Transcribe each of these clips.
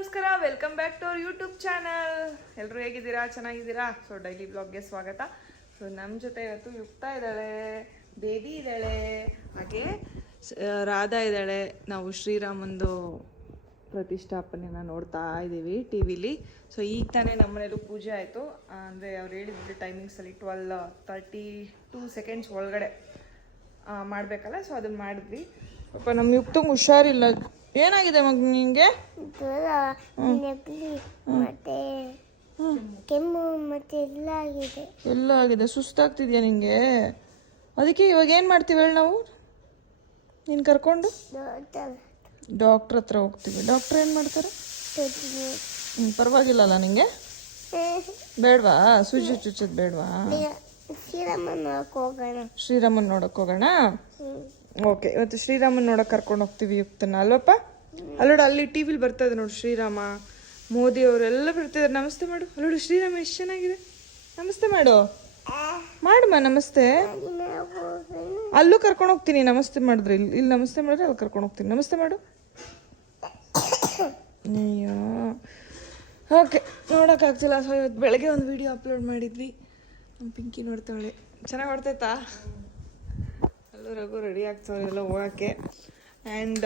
ನಮಸ್ಕಾರ, welcome back to our YouTube channel. ಎಲ್ಲರೂ ಹೇಗಿದ್ದೀರಾ? ಚೆನ್ನಾಗಿದ್ದೀರಾ? ಸೊ ಡೈಲಿ ಬ್ಲಾಗ್ಗೆ ಸ್ವಾಗತ. ಸೊ ನಮ್ಮ ಜೊತೆ ಇವತ್ತು ಯುಕ್ತಾ ಇದ್ದಾಳೆ, ಬೇಬಿ ಇದ್ದಾಳೆ, ಹಾಗೆ ರಾಧಾ ಇದ್ದಾಳೆ. ನಾವು ಶ್ರೀರಾಮಂದು ಪ್ರತಿಷ್ಠಾಪನೆನ ನೋಡ್ತಾ ಇದ್ದೀವಿ ಟಿ ವಿಲಿ. ಸೊ ಈಗ ತಾನೇ ನಮ್ಮ ಮನೇಲೂ ಪೂಜೆ ಆಯಿತು. ಅಂದರೆ ಅವ್ರು ಹೇಳಿದ್ರು ಟೈಮಿಂಗ್ಸಲ್ಲಿ 12:32 ಒಳಗಡೆ ಮಾಡಬೇಕಲ್ಲ. ಸೊ ಅದನ್ನು ಮಾಡಿದ್ವಿ. ಪಾಪ ನಮ್ಮ ಯುಕ್ತಂಗೆ ಹುಷಾರಿಲ್ಲ. ಏನಾಗಿದೆ ಮಗ ನಿಂಗೆ? ಮತ್ತೆ ಕೆಮ್ಮು ಮತ್ತೆ ಎಲ್ಲ ಆಗಿದೆ. ಸುಸ್ತಾಗ್ತಿದ್ಯಾ ನಿಂಗೆ? ಅದಕ್ಕೆ ಇವಾಗ ಏನು ಮಾಡ್ತೀವಿ ಹೇಳಿ ನಾವು? ನೀನು ಕರ್ಕೊಂಡು ಡಾಕ್ಟ್ರ್ ಹತ್ರ ಹೋಗ್ತೀವಿ. ಡಾಕ್ಟ್ರ್ ಏನು ಮಾಡ್ತಾರೆ? ಪರವಾಗಿಲ್ಲಲ್ಲ ನಿಂಗೆ? ಬೇಡವಾ? ಸೂಜಿ ಚುಚ್ಚೋದು ಬೇಡವಾ? ಶ್ರೀರಾಮನ್ ನೋಡಕ್ ಹೋಗೋಣ. ಓಕೆ, ಇವತ್ತು ಶ್ರೀರಾಮನ್ ನೋಡಕ್ ಕರ್ಕೊಂಡು ಹೋಗ್ತೀವಿ ಯುಕ್ತನ, ಅಲ್ವಪ್ಪ? ಅಲ್ಲೋಡು, ಅಲ್ಲಿ ಟಿ ವಿಲಿ ಬರ್ತಾ ಇದೆ ನೋಡು ಶ್ರೀರಾಮ, ಮೋದಿ ಅವರೆಲ್ಲ ಬರ್ತಿದ್ದಾರೆ. ನಮಸ್ತೆ ಮಾಡು. ಅಲ್ಲೋಡು ಶ್ರೀರಾಮ ಎಷ್ಟು ಚೆನ್ನಾಗಿದೆ. ನಮಸ್ತೆ ಮಾಡು. ಮಾಡಮ್ಮ ನಮಸ್ತೆ. ಅಲ್ಲೂ ಕರ್ಕೊಂಡು ಹೋಗ್ತೀನಿ ನಮಸ್ತೆ ಮಾಡಿದ್ರೆ. ಇಲ್ಲಿ ನಮಸ್ತೆ ಮಾಡಿದ್ರೆ ಅಲ್ಲಿ ಕರ್ಕೊಂಡು ಹೋಗ್ತೀನಿ. ನಮಸ್ತೆ ಮಾಡು. ಅಯ್ಯೋ, ಓಕೆ, ನೋಡೋಕ್ಕಾಗ್ತಿಲ್ಲ. ಸೊ ಇವತ್ತು ಬೆಳಗ್ಗೆ ಒಂದು ವಿಡಿಯೋ ಅಪ್ಲೋಡ್ ಮಾಡಿದ್ವಿ. ನಮ್ಮ ಪಿಂಕಿ ನೋಡ್ತಾಳೆ. ಚೆನ್ನಾಗಿ ಹೊಡ್ತೈತಾ? ಎಲ್ಲರಿಗೂ ರೆಡಿ ಆಗ್ತವ್ರೆ ಎಲ್ಲ ಹೋಗೋಕ್ಕೆ. ಆ್ಯಂಡ್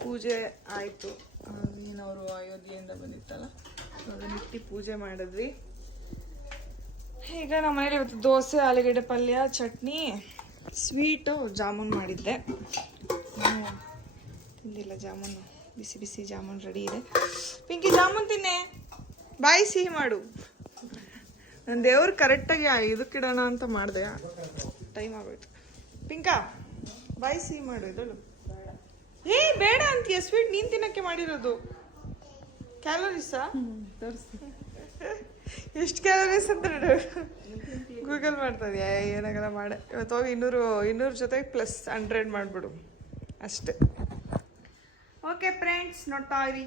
ಪೂಜೆ ಆಯಿತು. ನೀನವರು ಅಯೋಧ್ಯೆಯಿಂದ ಬಂದಿತ್ತಲ್ಲ, ಅದನ್ನ ಇಟ್ಟು ಪೂಜೆ ಮಾಡಿದ್ವಿ. ಈಗ ನಮ್ಮ ಮನೇಲಿ ಇವತ್ತು ದೋಸೆ, ಆಲೂಗಡ್ಡೆ ಪಲ್ಯ, ಚಟ್ನಿ, ಸ್ವೀಟು, ಜಾಮೂನ್ ಮಾಡಿದ್ದೆ. ನಾನು ತಿಂದಿಲ್ಲ ಜಾಮೂನು. ಬಿಸಿ ಬಿಸಿ ಜಾಮೂನ್ ರೆಡಿ ಇದೆ. ಪಿಂಕಿ ಜಾಮೂನ್ ತಿನ್ನೆ, ಬಾಯಿ ಸಿಹಿ ಮಾಡು. ನನ್ನ ದೇವ್ರು ಕರೆಕ್ಟಾಗಿ ಇದಕ್ಕಿಡೋಣ ಅಂತ ಮಾಡಿದೆ, ಟೈಮ್ ಆಗೋಯ್ತು. ಪಿಂಕಾ, ಬಾಯಿ ಸಿಹಿ ಮಾಡು. ಇದಳು ಬೇಡ ಅಂತೀಯ? ಸ್ವೀಟ್ ನೀನು ತಿನ್ನಕ್ಕೆ ಮಾಡಿರೋದು. ಕ್ಯಾಲೋರೀಸಾ? ಎಷ್ಟು ಕ್ಯಾಲೋರೀಸ್ ಅಂತ ಗೂಗಲ್ ಮಾಡ್ತಾ ಇದೆಯಾ? ಏನಾಗಲ್ಲ ಮಾಡೆ. ಇವತ್ತು ಹೋಗಿ 200 ಜೊತೆಗೆ ಪ್ಲಸ್ 100 ಮಾಡಿಬಿಡು ಅಷ್ಟೇ. ಓಕೆ ಫ್ರೆಂಡ್ಸ್, ನೋಡ್ತಾ ಇರಿ.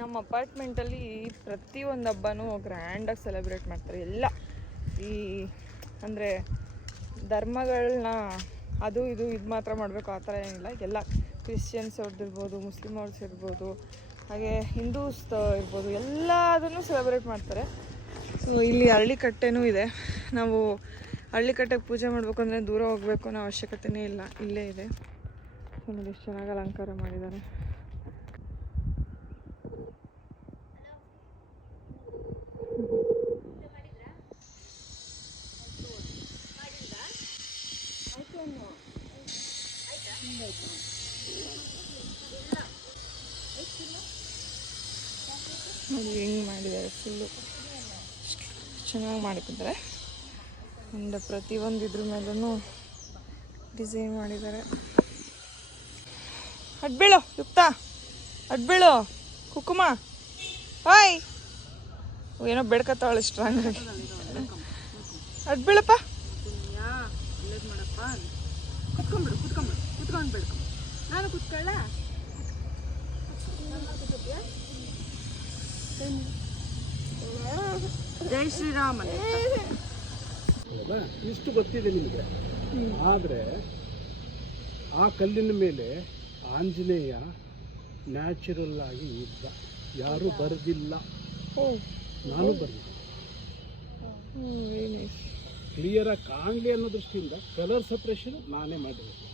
ನಮ್ಮ ಅಪಾರ್ಟ್ಮೆಂಟಲ್ಲಿ ಪ್ರತಿಯೊಂದು ಹಬ್ಬನೂ ಗ್ರ್ಯಾಂಡಾಗಿ ಸೆಲೆಬ್ರೇಟ್ ಮಾಡ್ತಾರೆ. ಎಲ್ಲ ಈ ಅಂದರೆ ಧರ್ಮಗಳನ್ನ ಅದು ಇದು ಮಾತ್ರ ಮಾಡಬೇಕು ಆ ಥರ ಏನಿಲ್ಲ. ಎಲ್ಲ ಕ್ರಿಶ್ಚಿಯನ್ಸ್ ಅವ್ರದ್ದಿರ್ಬೋದು, ಮುಸ್ಲಿಮ್ ಅವ್ರದ್ದು ಇರ್ಬೋದು, ಹಾಗೆ ಹಿಂದೂಸ್ ಇರ್ಬೋದು, ಎಲ್ಲದನ್ನು ಸೆಲೆಬ್ರೇಟ್ ಮಾಡ್ತಾರೆ. ಸೊ ಇಲ್ಲಿ ಅರಳಿಕಟ್ಟೆನೂ ಇದೆ. ನಾವು ಅರಳಿಕಟ್ಟೆಗೆ ಪೂಜೆ ಮಾಡಬೇಕು ಅಂದರೆ ದೂರ ಹೋಗಬೇಕು ಅನ್ನೋ ಅವಶ್ಯಕತೆಯೇ ಇಲ್ಲ, ಇಲ್ಲೇ ಇದೆ. ಸೊ ನೋಡಿ ಎಷ್ಟು ಚೆನ್ನಾಗಿ ಅಲಂಕಾರ ಮಾಡಿದ್ದಾರೆ. ನೋಡಿ ಹೆಂಗೆ ಮಾಡಿದ್ದಾರೆ, ಫುಲ್ಲು ಚೆನ್ನಾಗಿ ಮಾಡಿದ್ದಾರೆ. ಒಂದು ಪ್ರತಿಯೊಂದು ಇದ್ರ ಮೇಲೂ ಡಿಸೈನ್ ಮಾಡಿದ್ದಾರೆ. ಅಡ್ಬೇಳು ಯುಕ್ತ, ಅಡ್ಬೇಳು ಕುಕುಮ. ಹಾಯ್, ಏನೋ ಬೇಡ್ಕತ್ತಾವಳು ಸ್ಟ್ರಾಂಗ್ ಆಗಿ. ಅಡ್ಬೇಳಪ್ಪ. ಕುತ್ಕೊಂಡು ಬೇಡ್ಕೊ. ನಾನು ಕುತ್ಕೊಳ್ಳ. ಜೈ ಶ್ರೀರಾಮ. ಇಷ್ಟು ಗೊತ್ತಿದೆ ನಿಮಗೆ, ಆದರೆ ಆ ಕಲ್ಲಿನ ಮೇಲೆ ಆಂಜನೇಯ ನ್ಯಾಚುರಲ್ ಆಗಿ ಇದ್ದ, ಯಾರೂ ಬರೆದಿಲ್ಲ. ನಾನು ಬರೆದಿದ್ದೆ. ಕ್ಲಿಯರ್ ಆಗಿ ಕಾಣಲಿ ಅನ್ನೋ ದೃಷ್ಟಿಯಿಂದ ಕಲರ್ ಸಪ್ರೇಷನ್ ನಾನೇ ಮಾಡಿರೋದು.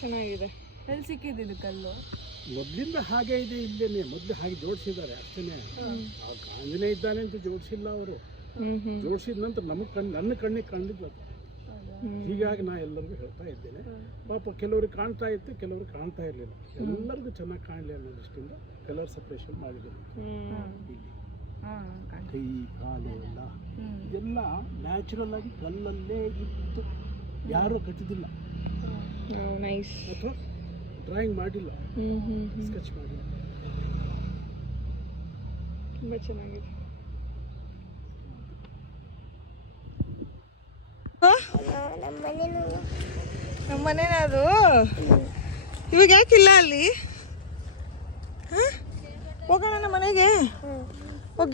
ಚೆನ್ನಾಗಿದೆ. ಎಲ್ಲಿ ಸಿಕ್ಕಿದ್ದು ಕಲ್ಲು? ಮೊದಲಿಂದ ಹಾಗೆ ಇದೆ, ಇಲ್ಲೇನೆ ಮೊದಲು ಹಾಗೆ ಜೋಡಿಸಿದ್ದಾರೆ ಅಷ್ಟೇ. ಆಂಜನೇಯ ಇದ್ದಾನೆ ಅಂತ ಜೋಡಿಸಿಲ್ಲ ಅವರು. ಜೋಡಿಸಿದ ನಂತರ ನನ್ನ ಕಣ್ಣಿಗೆ ಕಂಡಿದ್ದು ಅದು. ಹೀಗಾಗಿ ನಾ ಎಲ್ಲರಿಗೂ ಹೇಳ್ತಾ ಇದ್ದೇನೆ. ಪಾಪ ಕೆಲವ್ರಿಗೆ ಕಾಣ್ತಾ ಇತ್ತು, ಕೆಲವ್ರಿಗೆ ಕಾಣ್ತಾ ಇರಲಿಲ್ಲ. ಎಲ್ಲರಿಗೂ ಚೆನ್ನಾಗಿ ಕಾಣಲಿ ಅನ್ನೋ ದೃಷ್ಟಿಯಿಂದ ಕಲರ್ ಸಪ್ರೇಷನ್ ಮಾಡಿದ್ದೇನೆ. ಕೈ ಕಾಲು ಎಲ್ಲ ಇದೆಲ್ಲ ನ್ಯಾಚುರಲ್ ಆಗಿ ಕಲ್ಲಲ್ಲೇ ಇತ್ತು, ಯಾರೂ ಕಟ್ಟಿದಿಲ್ಲ ಅಥವಾ ಡ್ರಾಯಿಂಗ್ ಮಾಡಿಲ್ಲ, ಸ್ಕೆಚ್ ಮಾಡಿಲ್ಲ. ತುಂಬ ಚೆನ್ನಾಗಿದೆ. ನಮ್ಮ ಮನೇನ ಅದು? ಇವಾಗ ಯಾಕಿಲ್ಲ ಅಲ್ಲಿ? ಹೋಗೋಣ ನಮ್ಮ ಮನೆಗೆ.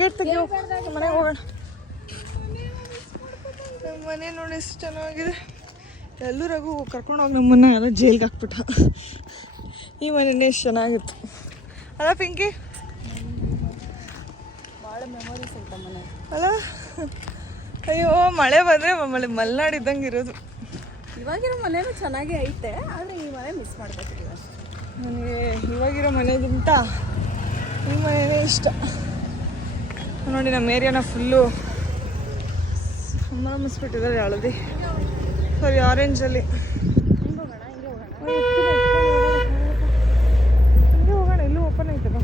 ಗೇಟ್ ತೆಗಿಯೋ, ನಮ್ಮ ಮನೆಗೆ ಹೋಗೋಣ. ನಮ್ಮ ಮನೆ ನೋಡಿ ಎಷ್ಟು ಚೆನ್ನಾಗಿದೆ. ಎಲ್ಲರಿಗೂ ಕರ್ಕೊಂಡೋಗಿ ನಮ್ಮನ್ನ ಎಲ್ಲ ಜೈಲ್ಗೆ ಹಾಕ್ಬಿಟ್ಟ. ಈ ಮನೆಯೇ ಎಷ್ಟು ಚೆನ್ನಾಗಿತ್ತು. ಅಲ್ಲ ಪಿಂಕಿ ಭಾಳ ಮೆಮೊರೀಸ್ ಐತೆ ಮನೆ. ಅಲ್ಲ ಅಯ್ಯೋ ಮಳೆ ಬಂದರೆ ಮಲೆನಾಡು ಇದ್ದಂಗೆ ಇರೋದು. ಇವಾಗಿರೋ ಮನೇನು ಚೆನ್ನಾಗೇ ಐತೆ, ಆದರೆ ಈ ಮನೆ ಮಿಸ್ ಮಾಡ್ಕೊತೀವಿ ಅಷ್ಟೇ. ನನಗೆ ಇವಾಗಿರೋ ಮನೆಗಿಂತ ಈ ಮನೆಯೇ ಇಷ್ಟ. ನೋಡಿ ನಮ್ಮ ಏರಿಯಾನ ಫುಲ್ಲು ಮುಸ್ಬಿಟ್ಟಿದ್ದಾರೆ ಹಳದಿ, ಸಾರಿ ಆರೆಂಜಲ್ಲಿ. ಹಿಂಗೆ ಹೋಗೋಣ, ಇಲ್ಲೂ ಓಪನ್ ಐತಲ್ಲ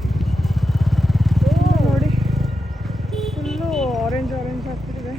ನೋಡಿ, ಫುಲ್ಲು ಆರೆಂಜ್ ಆಗ್ತಿದೆ.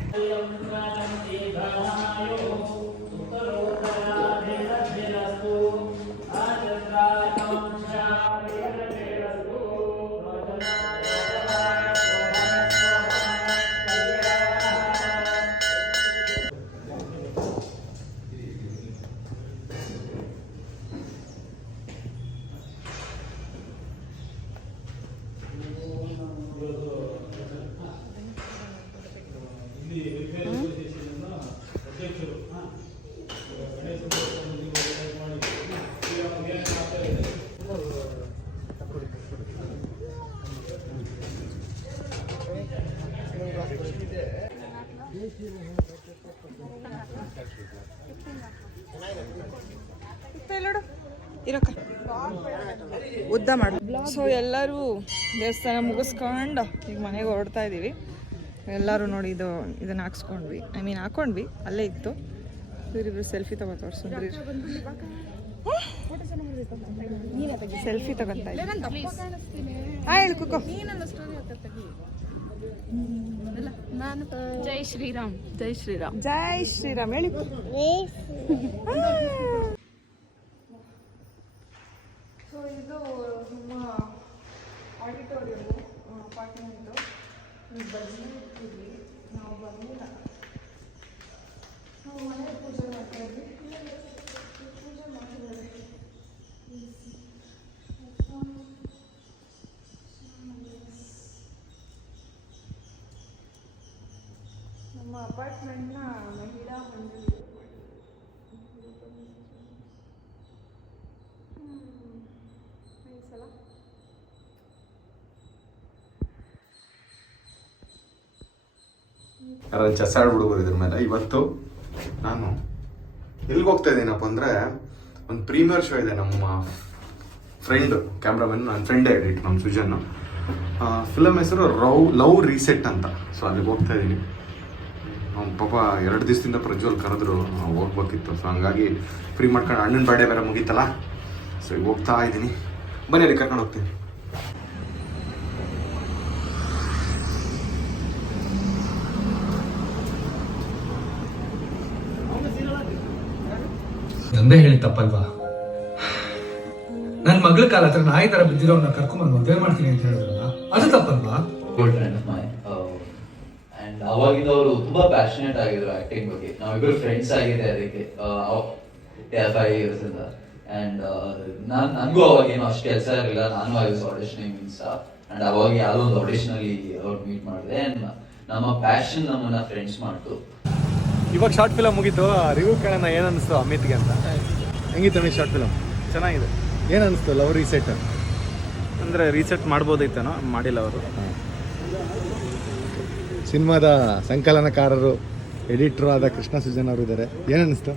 ಇರಕ್ಕ ಉದ್ದ ಮಾಡು. ಸೊ ಎಲ್ಲರೂ ದೇವಸ್ಥಾನ ಮುಗಿಸ್ಕೊಂಡು ಈಗ ಮನೆಗೆ ಹೊರಡ್ತಾ ಇದ್ದೀವಿ. ಎಲ್ಲರೂ ನೋಡಿ ಇದನ್ನು ಹಾಕ್ಸ್ಕೊಂಡ್ವಿ, ಹಾಕೊಂಡ್ವಿ, ಅಲ್ಲೇ ಇತ್ತು. ಇವರಿಬ್ರು ಸೆಲ್ಫಿ ತಗೋತಾವ್ರು. ಸುಂದ್ರಿ ಸೆಲ್ಫಿ ತಗೊಂತ ಹೇಳಿ ಕುಕ್ಕೋ. ಜೈ ಶ್ರೀರಾಮ್, ಜೈ ಶ್ರೀರಾಮ್, ಜೈ ಶ್ರೀರಾಮ್ ಹೇಳಿ. ಸೊ ಇದು ನಮ್ಮ ಆಡಿಟೋರಿಯಮು, ಅಪಾರ್ಟ್ಮೆಂಟು. ಬಂದಿದ್ದೀವಿ, ನಾವು ಬಂದಿಲ್ಲ. ನಾವು ಮನೆ ಪೂಜೆ ಮಾಡ್ತಾ ಇದ್ವಿ, ಪೂಜೆ ಮಾಡಿದ್ದಾರೆ. ನಮ್ಮ ಅಪಾರ್ಟ್ಮೆಂಟ್ನ ಮಹಿಳಾ ಮಂಡಳಿ. ಯಾರು ಚಸಾಡ್ ಹುಡುಗರು ಇದ್ರ ಮೇಲೆ. ಇವತ್ತು ನಾನು ಎಲ್ಲಿಗೆ ಹೋಗ್ತಾ ಇದ್ದೀನಪ್ಪ ಅಂದರೆ, ಒಂದು ಪ್ರೀಮಿಯರ್ ಶೋ ಇದೆ. ನಮ್ಮ ಫ್ರೆಂಡ್ ಕ್ಯಾಮ್ರಾಮನ್, ನನ್ನ ಫ್ರೆಂಡೇ ಎಡಿಟ್, ನಮ್ಮ ಸುಜನ್. ಫಿಲಮ್ ಹೆಸರು ಲವ್ ರೀಸೆಟ್ ಅಂತ. ಸೊ ಅಲ್ಲಿಗೆ ಹೋಗ್ತಾ ಇದ್ದೀನಿ. ಅವ್ನು ಪಾಪ 2 ದಿವಸದಿಂದ ಪ್ರಜ್ವಲ್ ಕರೆದ್ರು, ಹೋಗ್ಬೇಕಿತ್ತು. ಸೊ ಹಂಗಾಗಿ ಫ್ರೀ ಮಾಡ್ಕೊಂಡು, ಅಣ್ಣನ ಬರ್ಡೇ ಬೇರೆ ಮುಗೀತಲ್ಲ, ಸೊ ಈಗ ಹೋಗ್ತಾ ಇದ್ದೀನಿ. ಬನ್ನಿ ಅಲ್ಲಿ ಕರ್ಕೊಂಡು ಹೋಗ್ತೀನಿ. ನಂದೇ ಹೇಳಿ ತಪ್ಪಲ್ವಾ? ನನ್ನ ಮಗಳ ಕಾಲ ಹತ್ರ ನಾಯಿ ತರ ಬಿದ್ದಿರೋನ್ನ ಕರ್ಕೊಂಡ್ಬಂದು ಮದುವೆ ಮಾಡ್ತೀನಿ ಅಂತ ಹೇಳಿದ್ರಲ್ಲ, ಅದು ತಪ್ಪಲ್ವಾ? Good friend of my and ಅವಾಗಿಂದ ಅವರು ತುಂಬಾ ಪ್ಯಾಷನೇಟ್ ಆಗಿದ್ರು ಆಕ್ಟಿಂಗ್ ಬಗ್ಗೆ. ನಾವಿಬ್ರು ಫ್ರೆಂಡ್ಸ್ ಆಗಿದೆ ಅದಕ್ಕೆ 5 years ಇಂದ. ಅಂಡ್ ನನಗೂ ಅವಾಗ ಏನೋ ಅಷ್ಟು ಕೆಲಸ ಇರಲಿಲ್ಲ. ನಾನು ಐ ವಾಸ್ ಆಡಿಷನಿಂಗ್ ಮೀನ್ಸ್, ಅಂಡ್ ಅವಾಗ ಯಾವುದೋ ಒಂದು ಆಡಿಷನ್ ಅಲ್ಲಿ ಅವ್ರು ಮೀಟ್ ಮಾಡಿದೆ. ಅಂಡ್ ನಮ್ಮ ಪ್ಯಾಷನ್ ನಮ್ಮನ್ನ ಫ್ರೆಂಡ್ಸ್ ಮಾಡ್ತು. ಇವಾಗ ಶಾರ್ಟ್ ಫಿಲಮ್ ಮುಗೀತು, ರಿವ್ಯೂ ಕೇಳೋಣ ಏನು ಅನ್ನಿಸ್ತು ಅಮಿತ್ಗೆ ಅಂತ. ಹೆಂಗಿತ್ತು ನೀವು ಶಾರ್ಟ್ ಫಿಲಮ್? ಚೆನ್ನಾಗಿದೆ. ಏನು ಅನ್ನಿಸ್ತು ಲವ್ ರೀಸೆಟ್? ಅಂದರೆ ರೀಸೆಟ್ ಮಾಡ್ಬೋದಿತ್ತೇನೋ, ಮಾಡಿಲ್ಲ ಅವರು. ಸಿನಿಮಾದ ಸಂಕಲನಕಾರರು, ಎಡಿಟ್ರು ಆದ ಕೃಷ್ಣ ಸುಜನ್ ಅವರು ಇದ್ದಾರೆ. ಏನು ಅನ್ನಿಸ್ತು?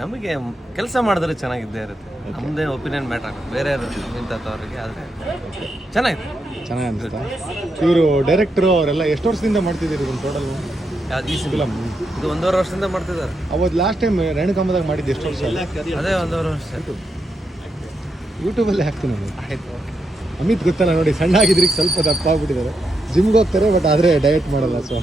ನಮಗೆ ಕೆಲಸ ಮಾಡಿದ್ರೆ ಚೆನ್ನಾಗಿದ್ದೇ ಇರುತ್ತೆ. ನಮ್ಮದೇ ಒಪಿನಿಯನ್ ಮ್ಯಾಟ್ರ್ ಆಗುತ್ತೆ, ಬೇರೆ ಯಾರು ನಿಂತವ್ರಿಗೆ. ಆದರೆ ಚೆನ್ನಾಗಿದೆ. ಚೆನ್ನಾಗಿ ಅನ್ನಿಸ್ತಾ? ಇವರು ಡೈರೆಕ್ಟ್ರು ಅವರೆಲ್ಲ ಎಷ್ಟು ವರ್ಷದಿಂದ ಮಾಡ್ತಿದ್ದೀರಿ ಇದನ್ನು ಟೋಟಲ್ ಈ ಫಿಲಮ್? ಇದು 1.5 ವರ್ಷದಿಂದ ಮಾಡ್ತಿದ್ದಾರೆ. ಅವತ್ತು ಲಾಸ್ಟ್ ಟೈಮ್ ರೇಣುಕಾಂಬದಾಗ ಮಾಡಿದ್ದು ಎಷ್ಟು ವರ್ಷ? ಅದೇ 1.5 ವರ್ಷ. ಯೂಟ್ಯೂಬಲ್ಲಿ ಹಾಕ್ತೀನಿ ನಾನು. ಆಯಿತು. ಅಮಿತ್ ಗೊತ್ತಲ್ಲ ನೋಡಿ, ಸಣ್ಣ ಆಗಿದ್ರಿಗೆ ಸ್ವಲ್ಪ ದಪ್ಪ ಆಗ್ಬಿಟ್ಟಿದ್ದಾರೆ. ಜಿಮ್ಗೆ ಹೋಗ್ತಾರೆ, ಬಟ್ ಆದರೆ ಡಯಟ್ ಮಾಡಲ್ಲ. So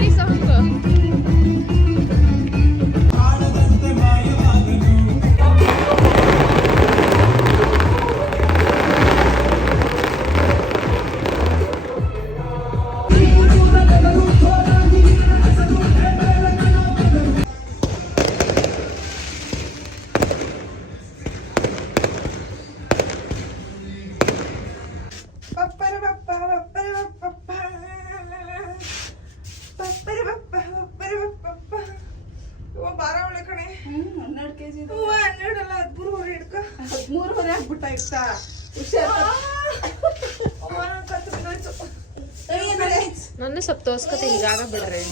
entry song. ಬಾರಾವಳೆ ಕಣೆ. 12 kg 12 ಅಲ್ಲ 13 ಹಿಡ್ಕ. 13 ಆಗ್ಬಿಟ್ಟ ಇಷ್ಟ. ನನ್ನ ಸ್ವಲ್ಪ ತೋರ್ಸ್ಕೊತೀನಿ ಜಾಗ ಬಿಡ್ರಿ.